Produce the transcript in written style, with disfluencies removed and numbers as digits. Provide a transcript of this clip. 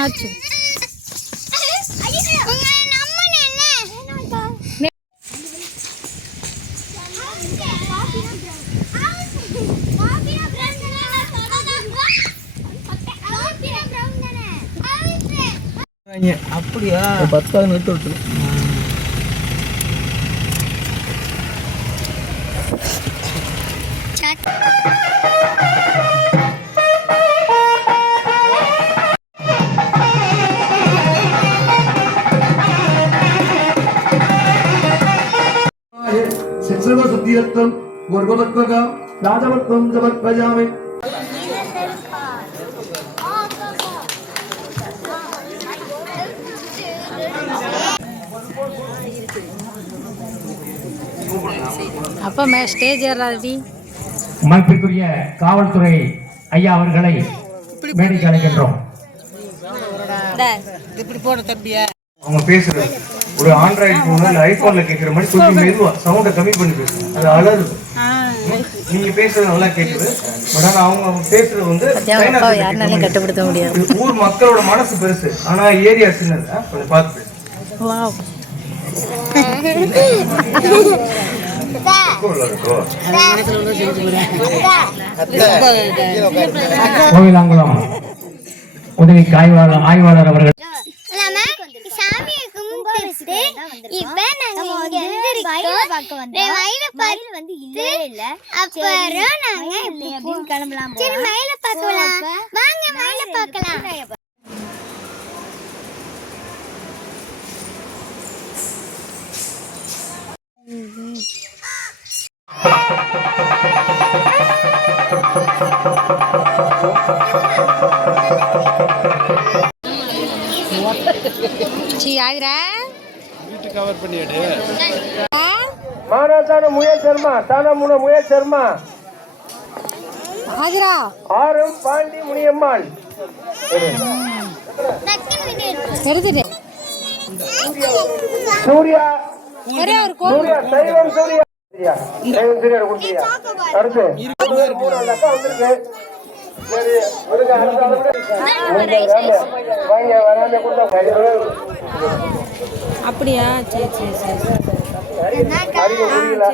ஆச்சு. அப்படியா? 10 நிறுத்தி விட்டு சித்திரத்தம் குர்பவத்வகா ராஜவத்வம் சமர்ப்பயாமி. அப்போ ஸ்டேஜ் ஏறாடி. மதிப்பிற்குரிய காவல்துறை ஐயா அவர்களை மேடைக்கு அழைக்கின்றோம். அவங்க பேசுறது ஒரு ஆண்ட்ராய்டு போன் இல்ல ஐபோன்ல கேட்கிற மாதிரி கொஞ்சம் மெதுவா சவுண்ட கம்மி பண்ணி பேசுங்க. அது அழகு. நீங்க பேசுறது நல்லா கேக்குது. பட் ஆனா அவங்க பேசுறது வந்து யாருனாலையும் கட்டுப்படுத்த முடியாது. ஊர் மக்களோட மனசு பெருசு, ஆனா ஏரியா சின்னது. கொஞ்சம் பார்த்து பேசுங்க. கோவிலாங்குளம் உதவி ஆய்வாளர் அவர்கள் சாமியை கும்பிட்டு இப்ப நாங்க இங்க வந்து இல்ல அப்புறம் நாங்க இப்படி கிளம்பலாம். சரி மயில பார்க்கலாம் வாங்க, மயில பார்க்கலாம். கவர் பண்ணிடு. மானாதான முயல் சர்மா தான முன முயல் சர்மா ஹாஜரா ஆறும் பாண்டி முனியம்மாள் எடுத்துட்டு சூர்யா ஒரே ஒரு சூர்யா சைவம் சூர்யா சைவம் சூர்யா கொடுத்தியா அடுத்து மூணு அக்கா வந்திருக்கு. சரி ஒருங்க வாங்க வராம கொடுத்தா அப்படியா? சரி சரி சரி. அறிவு புரியல.